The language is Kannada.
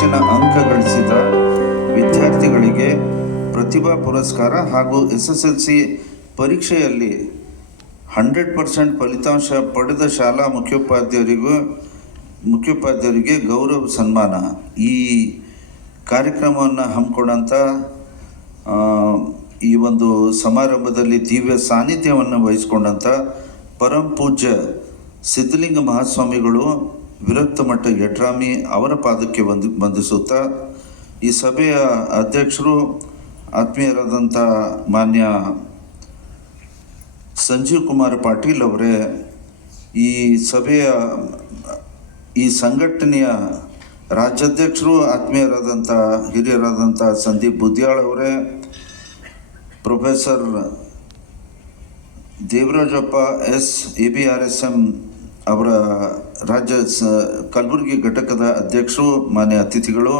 ಹೆಚ್ಚಿನ ಅಂಕ ಗಳಿಸಿದ ವಿದ್ಯಾರ್ಥಿಗಳಿಗೆ ಪ್ರತಿಭಾ ಪುರಸ್ಕಾರ ಹಾಗೂ SSLC ಪರೀಕ್ಷೆಯಲ್ಲಿ 100% ಫಲಿತಾಂಶ ಪಡೆದ ಶಾಲಾ ಮುಖ್ಯೋಪಾಧ್ಯಾಯರಿಗೆ ಗೌರವ ಸನ್ಮಾನ. ಈ ಕಾರ್ಯಕ್ರಮವನ್ನು ಹಮ್ಮಿಕೊಂಡಂಥ ಈ ಒಂದು ಸಮಾರಂಭದಲ್ಲಿ ದಿವ್ಯ ಸಾನ್ನಿಧ್ಯವನ್ನು ವಹಿಸಿಕೊಂಡಂಥ ಪರಂ ಪೂಜ್ಯ ಸಿದ್ಧಲಿಂಗ ಮಹಾಸ್ವಾಮಿಗಳು ವಿರಕ್ತ ಮಠ ಯಡ್ರಾಮಿ ಅವರ ಪಾದಕ್ಕೆ ವಂದಿಸುತ್ತಾ ಈ ಸಭೆಯ ಅಧ್ಯಕ್ಷರು ಆತ್ಮೀಯರಾದಂಥ ಮಾನ್ಯ ಸಂಜೀವ್ ಕುಮಾರ್ ಪಾಟೀಲ್ ಅವರೇ, ಈ ಸಭೆಯ ಈ ಸಂಘಟನೆಯ ರಾಜ್ಯಾಧ್ಯಕ್ಷರು ಆತ್ಮೀಯರಾದಂಥ ಹಿರಿಯರಾದಂಥ ಸಂದೀಪ್ ಬುದ್ಯಾಳ್ ಅವರೇ, ಪ್ರೊಫೆಸರ್ ದೇವರಾಜಪ್ಪ ಎಸ್ ABRSM ಅವರ ರಾಜ್ಯ ಕಲಬುರಗಿ ಘಟಕದ ಅಧ್ಯಕ್ಷರು, ಮಾನ್ಯ ಅತಿಥಿಗಳು,